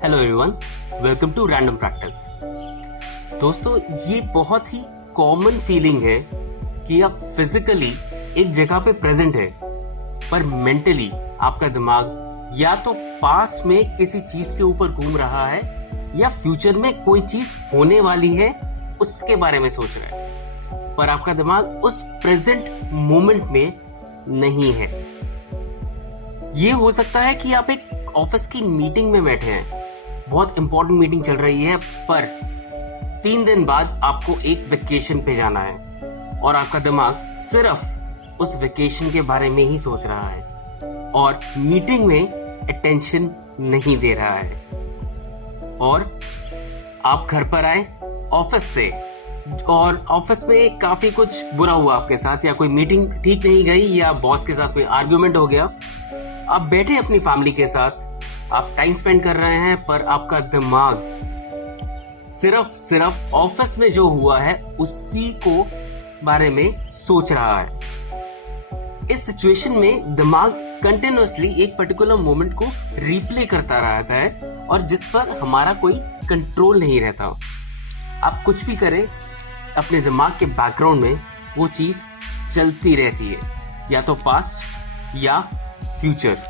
Hello everyone, welcome to random practice. दोस्तों, ये बहुत ही कॉमन फीलिंग है कि आप फिजिकली एक जगह पे प्रेजेंट है, पर मेंटली आपका दिमाग या तो पास्ट में किसी चीज के ऊपर घूम रहा है या फ्यूचर में कोई चीज होने वाली है उसके बारे में सोच रहा है, पर आपका दिमाग उस प्रेजेंट मोमेंट में नहीं है। ये हो सकता है कि आप एक ऑफिस की मीटिंग में बैठे हैं, बहुत इंपॉर्टेंट मीटिंग चल रही है, पर 3 दिन बाद आपको एक वेकेशन पे जाना है और आपका दिमाग सिर्फ उस वेकेशन के बारे में ही सोच रहा है और मीटिंग में अटेंशन नहीं दे रहा है। और आप घर पर आए ऑफिस से और ऑफिस में काफी कुछ बुरा हुआ आपके साथ, या कोई मीटिंग ठीक नहीं गई या बॉस के साथ कोई आर्ग्यूमेंट हो गया। आप बैठे अपनी फैमिली के साथ, आप टाइम स्पेंड कर रहे हैं, पर आपका दिमाग सिर्फ ऑफिस में जो हुआ है उसी को बारे में सोच रहा है। इस सिचुएशन में दिमाग कंटिन्यूअसली एक पर्टिकुलर मोमेंट को रिप्ले करता रहता है और जिस पर हमारा कोई कंट्रोल नहीं रहता। आप कुछ भी करें, अपने दिमाग के बैकग्राउंड में वो चीज चलती रहती है, या तो पास्ट या फ्यूचर।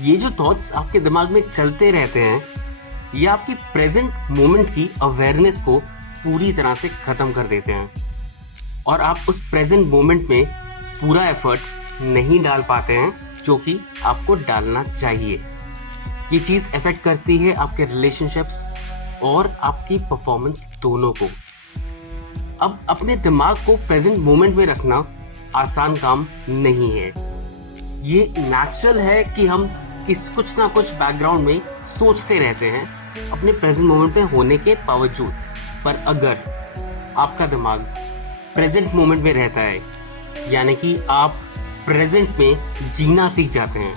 ये जो थॉट्स आपके दिमाग में चलते रहते हैं, ये आपकी प्रेजेंट मोमेंट की अवेयरनेस को पूरी तरह से खत्म कर देते हैं और आप उस प्रेजेंट मोमेंट में पूरा एफर्ट नहीं डाल पाते हैं जो कि आपको डालना चाहिए। ये चीज इफेक्ट करती है आपके रिलेशनशिप्स और आपकी परफॉर्मेंस दोनों को। अब अपने दिमाग को प्रेजेंट मोमेंट में रखना आसान काम नहीं है। ये नेचुरल है कि हम कुछ ना कुछ बैकग्राउंड में सोचते रहते हैं अपने प्रेजेंट मोमेंट में होने के बावजूद, पर अगर आपका दिमाग प्रेजेंट मोमेंट में रहता है, यानी कि आप प्रेजेंट में जीना सीख जाते हैं,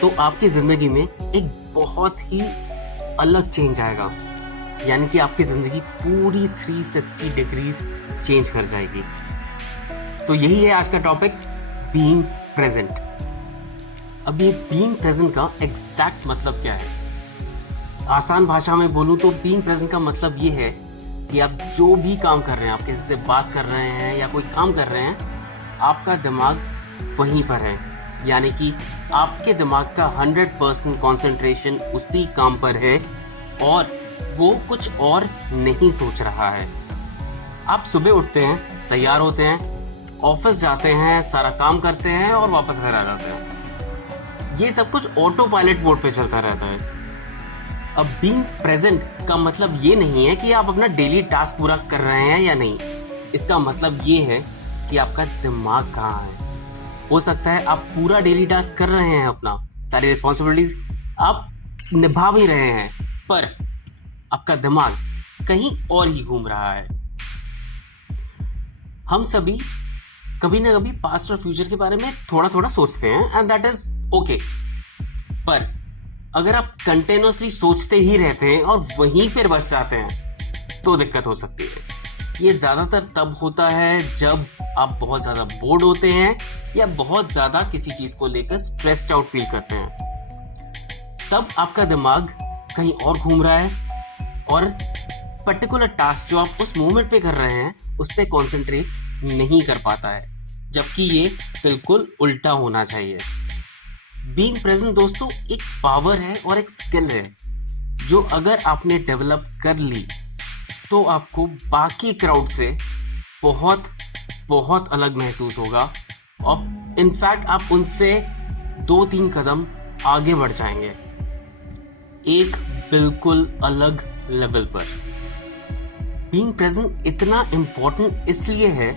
तो आपकी जिंदगी में एक बहुत ही अलग चेंज आएगा। यानी कि आपकी जिंदगी पूरी 360 डिग्रीज चेंज कर जाएगी। तो यही है आज का टॉपिक, बीइंग प्रेजेंट। अब ये बीइंग प्रेजेंट का एग्जैक्ट मतलब क्या है? आसान भाषा में बोलूं तो बीइंग प्रेजेंट का मतलब ये है कि आप जो भी काम कर रहे हैं, आप किसी से बात कर रहे हैं या कोई काम कर रहे हैं, आपका दिमाग वहीं पर है। यानी कि आपके दिमाग का 100% कॉन्सेंट्रेशन उसी काम पर है और वो कुछ और नहीं सोच रहा है। आप सुबह उठते हैं, तैयार होते हैं, ऑफिस जाते हैं, सारा काम करते हैं और वापस घर आ जाते हैं। ये सब कुछ ऑटो पायलट मोड पे चलता रहता है। अब बीइंग प्रेजेंट का मतलब ये नहीं है कि आप अपना डेली टास्क पूरा कर रहे हैं या नहीं। इसका मतलब ये है कि आपका दिमाग कहाँ है। हो सकता है आप पूरा डेली टास्क कर रहे हैं, अपना सारी रिस्पॉन्सिबिलिटीज आप निभा भी रहे हैं, पर आपका दिमाग कहीं और ही घूम रहा है। हम सभी कभी ना कभी पास्ट और फ्यूचर के बारे में थोड़ा थोड़ा सोचते हैं, एंड दैट इज ओके। पर अगर आप कंटिन्यूअसली सोचते ही रहते हैं और वहीं पर बस जाते हैं तो दिक्कत हो सकती है। ये ज्यादातर तब होता है जब आप बहुत ज्यादा बोर्ड होते हैं या बहुत ज्यादा किसी चीज को लेकर स्ट्रेस्ड आउट फील करते हैं। तब आपका दिमाग कहीं और घूम रहा है और पर्टिकुलर टास्क जो आप उस मोमेंट पे कर रहे हैं उस पे कॉन्सेंट्रेट नहीं कर पाता है, जबकि ये बिल्कुल उल्टा होना चाहिए। बीइंग प्रेजेंट दोस्तों एक पावर है और एक स्किल है जो अगर आपने डेवलप कर ली तो आपको बाकी क्राउड से बहुत बहुत अलग महसूस होगा और इनफैक्ट आप उनसे 2-3 कदम आगे बढ़ जाएंगे, एक बिल्कुल अलग लेवल पर। बीइंग प्रेजेंट इतना इम्पोर्टेंट इसलिए है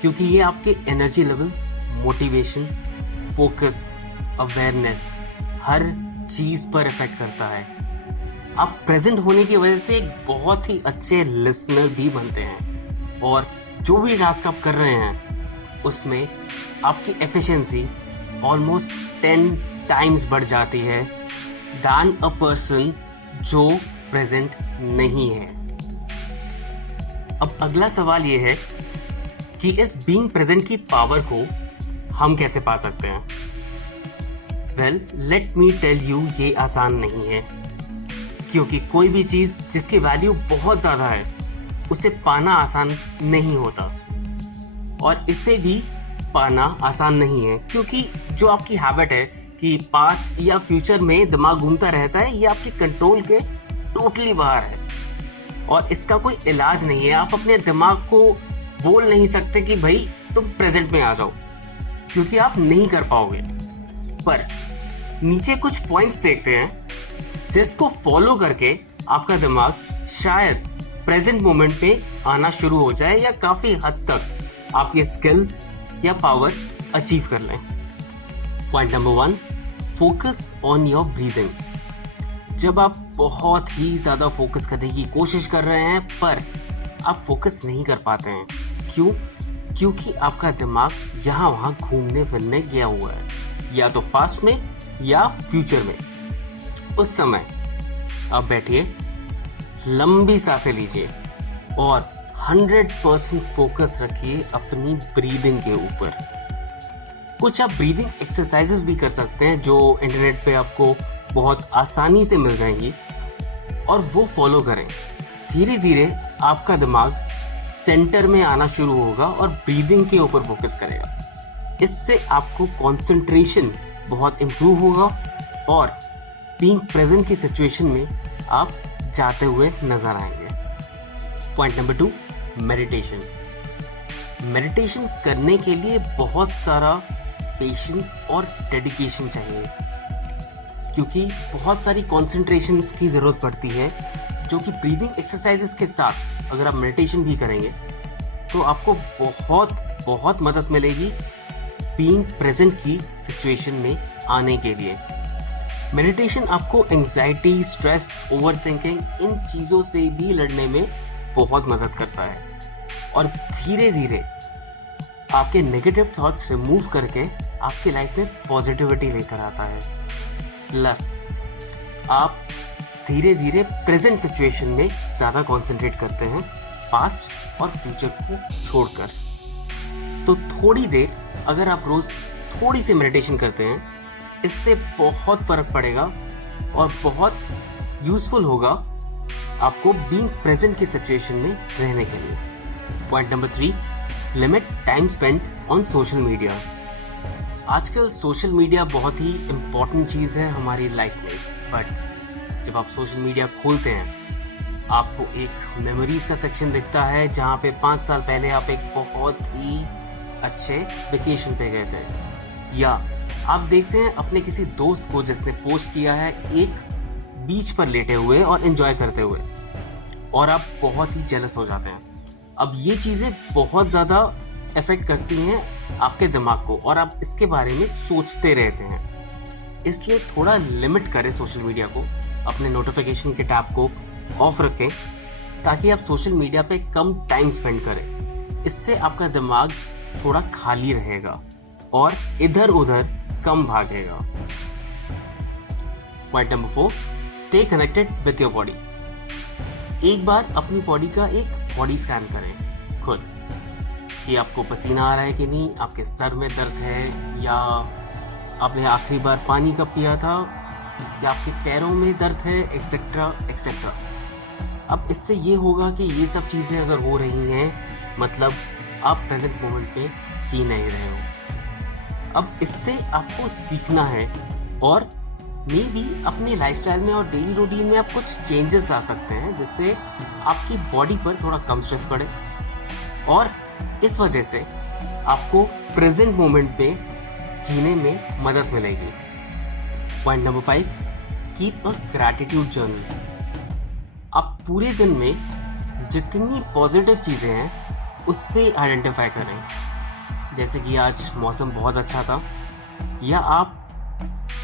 क्योंकि ये आपके energy level, motivation, focus, awareness, हर चीज पर इफेक्ट करता है। आप प्रेजेंट होने की वजह से एक बहुत ही अच्छे लिसनर भी बनते हैं और जो भी टास्क आप कर रहे हैं उसमें आपकी एफिशिएंसी ऑलमोस्ट 10 टाइम्स बढ़ जाती है दैन अ पर्सन जो प्रेजेंट नहीं है। अब अगला सवाल ये है कि इस बीइंग प्रेजेंट की पावर को हम कैसे पा सकते हैं। Well let me tell you, ये आसान नहीं है, क्योंकि कोई भी चीज जिसकी वैल्यू बहुत ज्यादा है उसे पाना आसान नहीं होता, और इसे भी पाना आसान नहीं है, क्योंकि जो आपकी हैबिट है कि पास्ट या फ्यूचर में दिमाग घूमता रहता है, ये आपके कंट्रोल के टोटली बाहर है और इसका कोई इलाज नहीं है। आप अपने दिमाग को बोल नहीं सकते कि भाई तुम प्रेजेंट में आ जाओ, क्योंकि आप नहीं कर पाओगे। पर नीचे कुछ पॉइंट्स देखते हैं जिसको फॉलो करके आपका दिमाग शायद प्रेजेंट मोमेंट पे आना शुरू हो जाए या काफी हद तक आप ये स्किल या पावर अचीव कर लें। Point number 1, focus on your breathing. जब आप बहुत ही ज्यादा फोकस करने की कोशिश कर रहे हैं पर आप फोकस नहीं कर पाते हैं, क्यों? क्योंकि आपका दिमाग यहाँ वहाँ घूमने फिरने गया हुआ है, या तो पास्ट में या फ्यूचर में। उस समय आप बैठिए, लंबी सांसें लीजिए और 100% फोकस रखिए अपनी ब्रीदिंग के ऊपर। कुछ आप ब्रीदिंग एक्सरसाइजेस भी कर सकते हैं जो इंटरनेट पे आपको बहुत आसानी से मिल जाएंगी, और वो फॉलो करें। धीरे धीरे आपका दिमाग सेंटर में आना शुरू होगा और ब्रीदिंग के ऊपर फोकस करेगा। इससे आपको कंसंट्रेशन बहुत इम्प्रूव होगा और बीइंग प्रेजेंट की सिचुएशन में आप जाते हुए नजर आएंगे। Point number 2, meditation. मेडिटेशन करने के लिए बहुत सारा पेशेंस और डेडिकेशन चाहिए, क्योंकि बहुत सारी कंसंट्रेशन की ज़रूरत पड़ती है, जो कि ब्रीदिंग एक्सरसाइजेस के साथ अगर आप मेडिटेशन भी करेंगे तो आपको बहुत बहुत मदद मिलेगी बीइंग प्रेजेंट की सिचुएशन में आने के लिए। मेडिटेशन आपको एंजाइटी, स्ट्रेस, ओवरथिंकिंग, इन चीज़ों से भी लड़ने में बहुत मदद करता है और धीरे धीरे आपके नेगेटिव थॉट्स रिमूव करके आपकी लाइफ में पॉजिटिविटी लेकर आता है। प्लस आप धीरे धीरे प्रेजेंट सिचुएशन में ज़्यादा कंसंट्रेट करते हैं पास्ट और फ्यूचर को छोड़कर। तो थोड़ी देर अगर आप रोज़ थोड़ी सी मेडिटेशन करते हैं, इससे बहुत फ़र्क पड़ेगा और बहुत यूज़फुल होगा आपको बीइंग प्रेजेंट की सिचुएशन में रहने के लिए। Point number 3, limit time spend on social media. आजकल सोशल मीडिया बहुत ही इम्पॉर्टेंट चीज़ है हमारी लाइफ में, बट जब आप सोशल मीडिया खोलते हैं आपको एक मेमोरीज का सेक्शन दिखता है जहाँ पे 5 साल पहले आप एक बहुत ही अच्छे वेकेशन पे गए थे, या आप देखते हैं अपने किसी दोस्त को जिसने पोस्ट किया है एक बीच पर लेटे हुए और एंजॉय करते हुए, और आप बहुत ही जेलस हो जाते हैं। अब ये चीज़ें बहुत ज़्यादा अफेक्ट करती हैं आपके दिमाग को और आप इसके बारे में सोचते रहते हैं। इसलिए थोड़ा लिमिट करें सोशल मीडिया को, अपने नोटिफिकेशन के टैब को ऑफ रखें ताकि आप सोशल मीडिया पे कम टाइम स्पेंड करें। इससे आपका दिमाग थोड़ा खाली रहेगा और इधर उधर कम भागेगा। Point number 4, stay connected with your body. एक बार अपनी बॉडी का एक बॉडी स्कैन करें खुद, कि आपको पसीना आ रहा है कि नहीं, आपके सर में दर्द है, या आपने आखिरी बार पानी कब पिया था, या आपके पैरों में दर्द है, एक्सेट्रा एक्सेट्रा। अब इससे ये होगा कि ये सब चीज़ें अगर हो रही हैं मतलब आप प्रेजेंट मोमेंट पे जी नहीं रहे हो। अब इससे आपको सीखना है और मे बी अपनी लाइफस्टाइल में और डेली रूटीन में आप कुछ चेंजेस ला सकते हैं जिससे आपकी बॉडी पर थोड़ा कम स्ट्रेस पड़े और इस वजह से आपको प्रेजेंट मोमेंट में जीने में मदद मिलेगी। Point number 5, keep a gratitude journal. आप पूरे दिन में जितनी पॉजिटिव चीज़ें हैं उससे आइडेंटिफाई करें, जैसे कि आज मौसम बहुत अच्छा था, या आप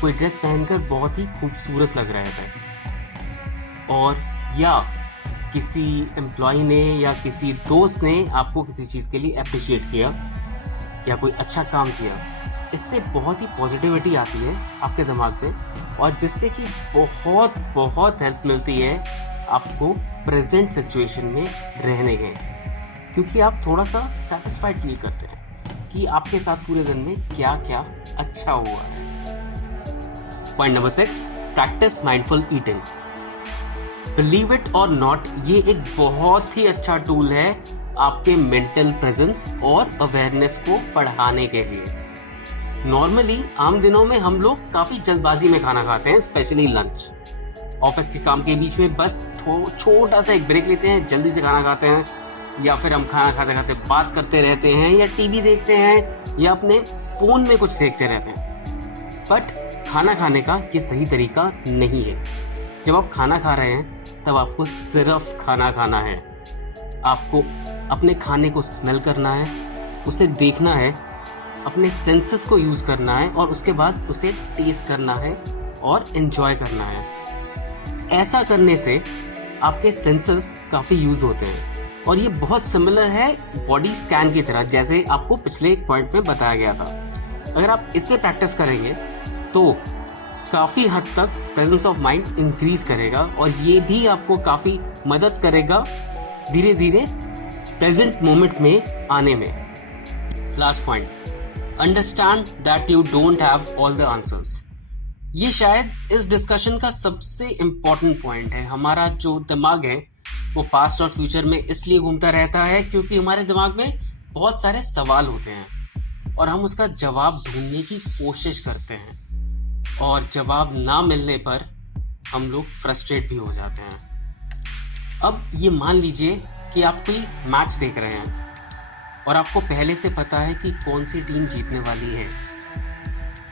कोई ड्रेस पहनकर बहुत ही खूबसूरत लग रहे थे, और या किसी एम्प्लॉय ने या किसी दोस्त ने आपको किसी चीज़ के लिए अप्रिशिएट किया या कोई अच्छा काम किया। इससे बहुत ही पॉजिटिविटी आती है आपके दिमाग में और जिससे कि बहुत बहुत हेल्प मिलती है आपको प्रेजेंट सिचुएशन में रहने के, क्योंकि आप थोड़ा सा सेटिस्फाइड फील करते हैं कि आपके साथ पूरे दिन में क्या क्या अच्छा हुआ है। Point number 6, practice mindful eating. Believe it और नॉट, ये एक बहुत ही अच्छा टूल है आपके मेंटल प्रेजेंस और अवेयरनेस को बढ़ाने के लिए। नॉर्मली आम दिनों में हम लोग काफी जल्दबाजी में खाना खाते हैं, स्पेशली लंच। ऑफिस के काम के बीच में बस छोटा सा एक ब्रेक लेते हैं, जल्दी से खाना खाते हैं, या फिर हम खाना खाते खाते बात करते रहते हैं, या टीवी देखते हैं, या अपने फोन में कुछ देखते रहते हैं। बट खाना खाने का ये सही तरीका नहीं है। जब आप खाना खा रहे हैं तब आपको सिर्फ खाना खाना है। आपको अपने खाने को स्मेल करना है, उसे देखना है, अपने सेंसेस को यूज करना है, और उसके बाद उसे टेस्ट करना है और एंजॉय करना है। ऐसा करने से आपके सेंसेस काफी यूज होते हैं, और ये बहुत सिमिलर है बॉडी स्कैन की तरह, जैसे आपको पिछले एक पॉइंट में बताया गया था। अगर आप इससे प्रैक्टिस करेंगे तो काफी हद तक प्रेजेंस ऑफ माइंड इंक्रीज करेगा, और ये भी आपको काफी मदद करेगा धीरे धीरे प्रेजेंट मोमेंट में आने में। Last point, understand that you don't have all the answers. ये शायद इस डिस्कशन का सबसे इम्पोर्टेंट पॉइंट है। हमारा जो दिमाग है वो पास्ट और फ्यूचर में इसलिए घूमता रहता है क्योंकि हमारे दिमाग में बहुत सारे सवाल होते हैं और हम उसका जवाब ढूंढने की कोशिश करते हैं, और जवाब ना मिलने पर हम लोग फ्रस्ट्रेट भी हो जाते हैं। अब ये मान लीजिए कि आप कोई मैच देख रहे हैं और आपको पहले से पता है कि कौन सी टीम जीतने वाली है,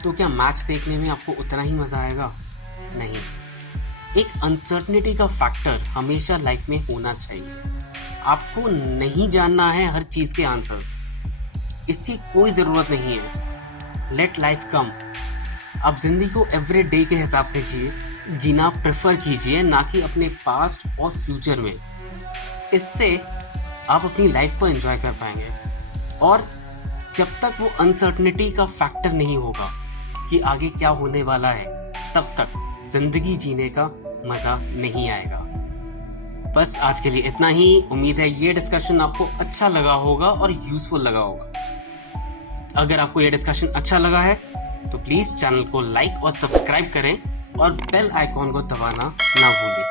तो क्या मैच देखने में आपको उतना ही मजा आएगा? नहीं। एक अनसर्टनिटी का फैक्टर हमेशा लाइफ में होना चाहिए। आपको नहीं जानना है हर चीज के आंसर्स, इसकी कोई जरूरत नहीं है। लेट लाइफ कम। आप जिंदगी को एवरी डे के हिसाब से जीना प्रेफर कीजिए, ना कि अपने पास्ट और फ्यूचर में। इससे आप अपनी लाइफ को एंजॉय कर पाएंगे, और जब तक वो अनसर्टनिटी का फैक्टर नहीं होगा कि आगे क्या होने वाला है, तब तक जिंदगी जीने का मजा नहीं आएगा। बस आज के लिए इतना ही। उम्मीद है ये डिस्कशन आपको अच्छा लगा होगा और यूजफुल लगा होगा। अगर आपको ये डिस्कशन अच्छा लगा है तो प्लीज चैनल को लाइक और सब्सक्राइब करें, और बेल आइकॉन को दबाना ना भूलें।